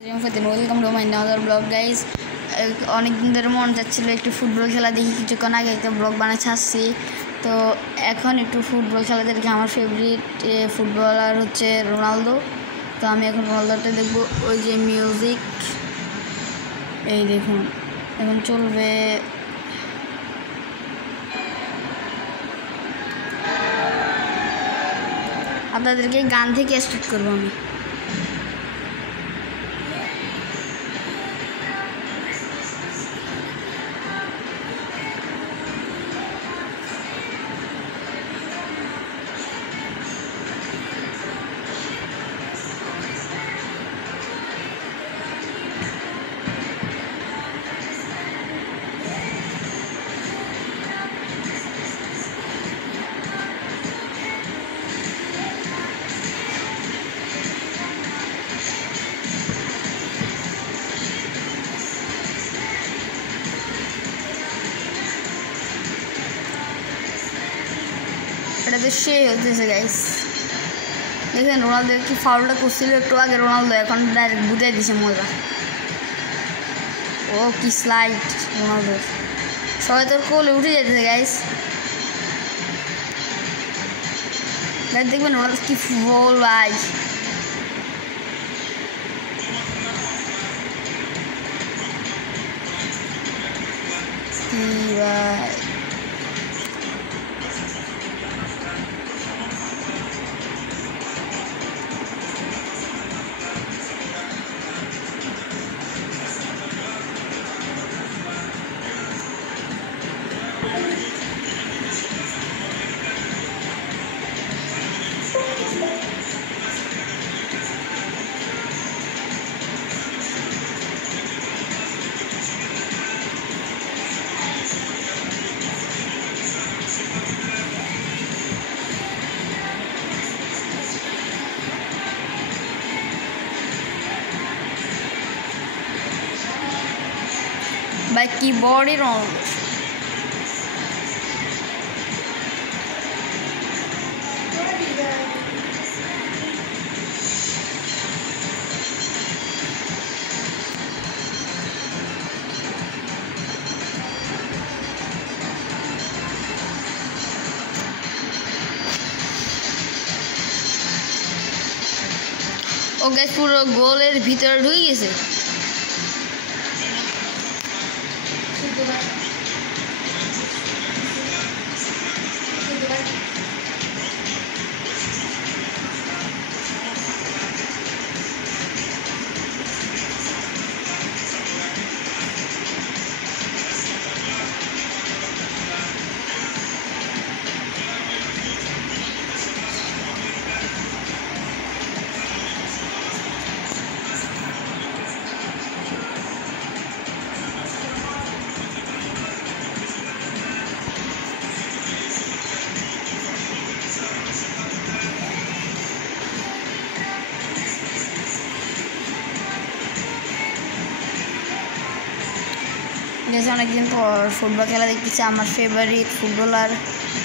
Welcome to my another blog guys. অনেক দিন ধরে মন যাচ্ছিল একটু ফুটবল খেলা দেখি, কিছুক্ষণ আগে একটা ব্লগ বানাতে আসছি। তো এখন একটু ফুটবল খেলা দেখি। আমার ফেভারিট ফুটবলার হচ্ছে রোনালদো। তো আমি এখন রোনালদোটা দেখবো। ওই যে মিউজিক, এই দেখুন এখন চলবে। আপনাদেরকে গান থেকে স্টার্ট করবো আমি। এটা তো সেই হতেছে গাইস। দেখেন রোনালদো কি ফাউলটা করছিল একটু আগে, রোনালদো এখন ডাইরেক্ট বুঝাই দিছে মজা। ও কি স্লাইড রোনালদো, সবাই তোর কোলে উঠে যেতেছে গাইস। দেখবেন রোনালদো কি ফুল ভাই। কি ভাই ভাই কি বডি রোনালদো। ও গাইস পুরো গোলের ভিতরে ঢুকে গেছে। গেছে অনেকদিন পর ফুটবল খেলা দেখতেছি। আমার ফেভারিট ফুটবলার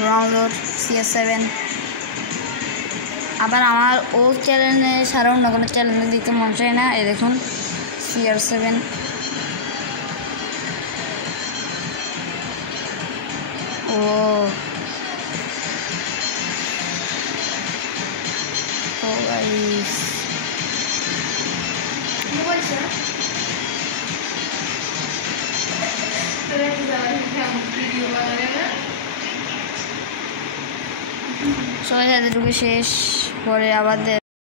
রোনালদো CR7। আবার আমার ও চ্যানেলে সারা অন্য কোনো চ্যানেলে দিতে মন চায় না। এই দেখুন CR7। ও গাইস সবাই সাথে ঢুকে শেষ পরে আবার